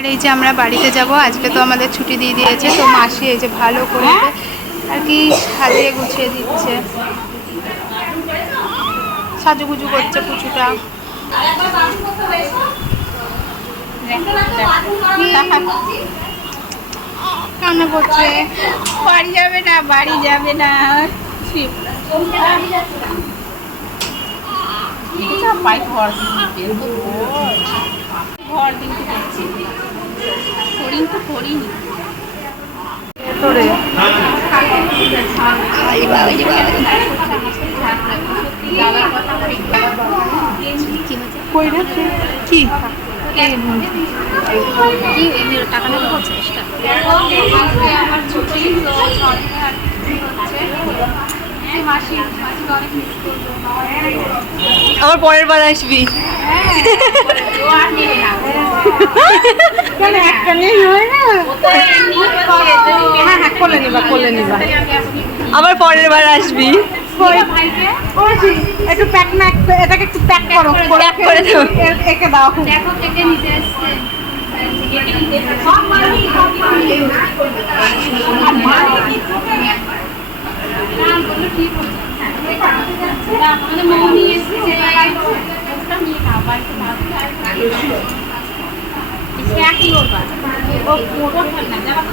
আর এই যে আমরা বাড়িতে যাব, আজকে তো আমাদের ছুটি দিয়ে দিয়েছে, তো মাসি এই যে ভালো করে আর কি সাজিয়ে গুছিয়ে দিচ্ছে। সাজুগুজু করছে পুচুটা। কান্না করছে। বাড়ি যাবে না, বাড়ি যাবে না। ঘর ঘর দিনকে রে কি টাকা নেবে করছে করব আমার পরের বার আসবি কেন একটা নেই হয় না হ্যাঁ হ্যাঁ কোলে নিবা কোলে নিবা আবার পরের বার আসবি। একটু প্যাক না এটাকে একটু প্যাক করো Pack করে দাও। একে দেখো কেটে নিতে আমাদের মৌনি এসছে। ও মোটর না যাবা তো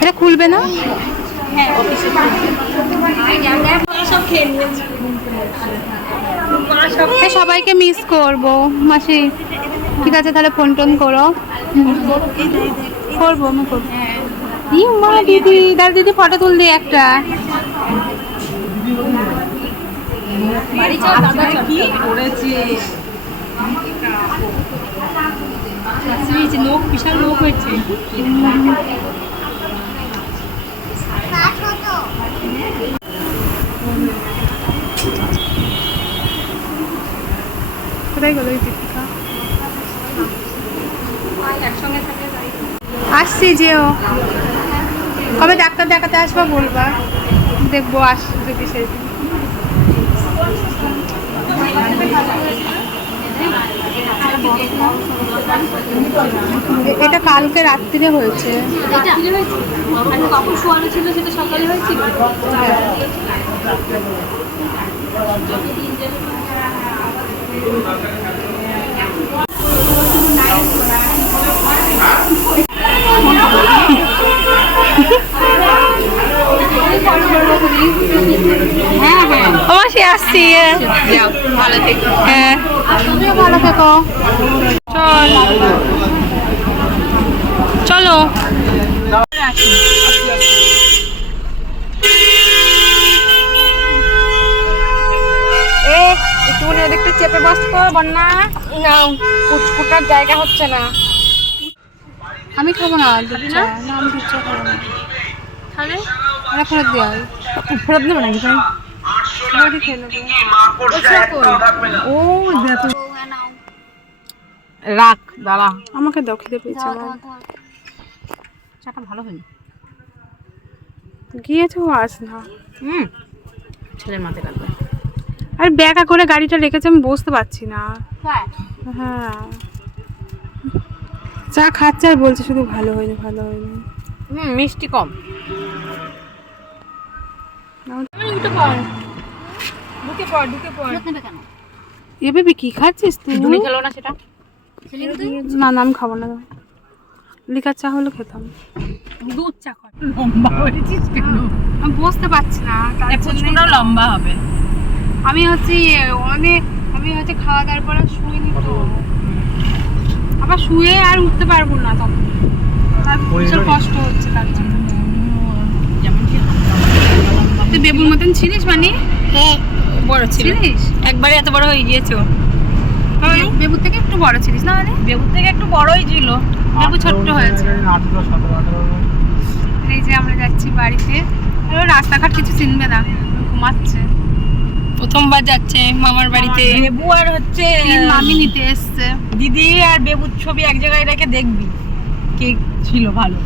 এটা খুলবে না? এ সবাইকে মিস করব। মাসি ঠিক আছে তাহলে ফোন টোন করো। করব আমি করব। ই মা দিদি দাদা দিদি ফটো তুল দি একটা। বাড়ি যাও কি লোক, বিশাল লোক হয়েছে। কোথায় গেল দীপিকা? আসছি যেও। কবে ডাক্তার দেখাতে আসবা বলবা? দেখব আস যদি সেই দিন। এ- এটা কালকে রাত্রিরে হয়েছে। কখন ছিল সেটা সকালে হয়েছিল। হ্যাঁ আসছি হ্যাঁ। তুমিও ভালো থেকো। চল। চলো। এ একটুখানি এদিকটা চেপে বসতো বন্যা। কুচকুটার জায়গা হচ্ছে না। আমি খাব না না? আমি খাব না। তাহলে এটা ফেরত দেওয়া হয় ফেরত দেবো নাকি তাই বৌদি খেয়ে নেব ও দেখো রাখ দাঁড়া। আমাকে দাও খেতে পেয়েছে আমার। চাটা ভালো হয়নি। গিয়েছে ও আস না। হুম ছেলের মাথায় রাখবে আর ব্যাকা করে গাড়িটা রেখেছে আমি বসতে পারছি না। হ্যাঁ। চা খাচ্ছে আর বলছে শুধু ভালো হয়নি ভালো হয়নি। হুম মিষ্টি কম। পড় ঢুকে পড়। ঢুকে পড় এ বেবি কি খাচ্ছিস তুই তুমি খেলো না সেটা? না না আমি খাব না লিকার চা হলে খেতাম। দুধ চা কর। লম্বা হয়েছিস কেন? আমি বসতে পারছি না তার জন্যই। লম্বা হবে। আমি হচ্ছে ইয়ে, অনেক আমি হচ্ছে খাওয়া দাওয়ার পরে শুইনি তো। আবার শুয়ে আর উঠতে পারব না তখন। তার ভীষণ কষ্ট হচ্ছে তার জন্য। যেমন তুই বেবুর মতন ছিলিস মানে? বড় ছিল। একবারে এত বড় হয়ে গিয়েছো। বেবুর থেকে একটু বড় ছিলিস না মানে? বেগুন থেকে একটু বড়ই ছিল। বেবু ছোট্ট হয়েছে। এই যে আমরা যাচ্ছি বাড়িতে। রাস্তাঘাট কিছু চিনবে না ঘুমাচ্ছে। প্রথমবার যাচ্ছে মামার বাড়িতে। বেবু আর হচ্ছে তিন মামি নিতে এসছে। দিদি আর বেবুর ছবি এক জায়গায় রেখে দেখবি কে ছিল ভালো।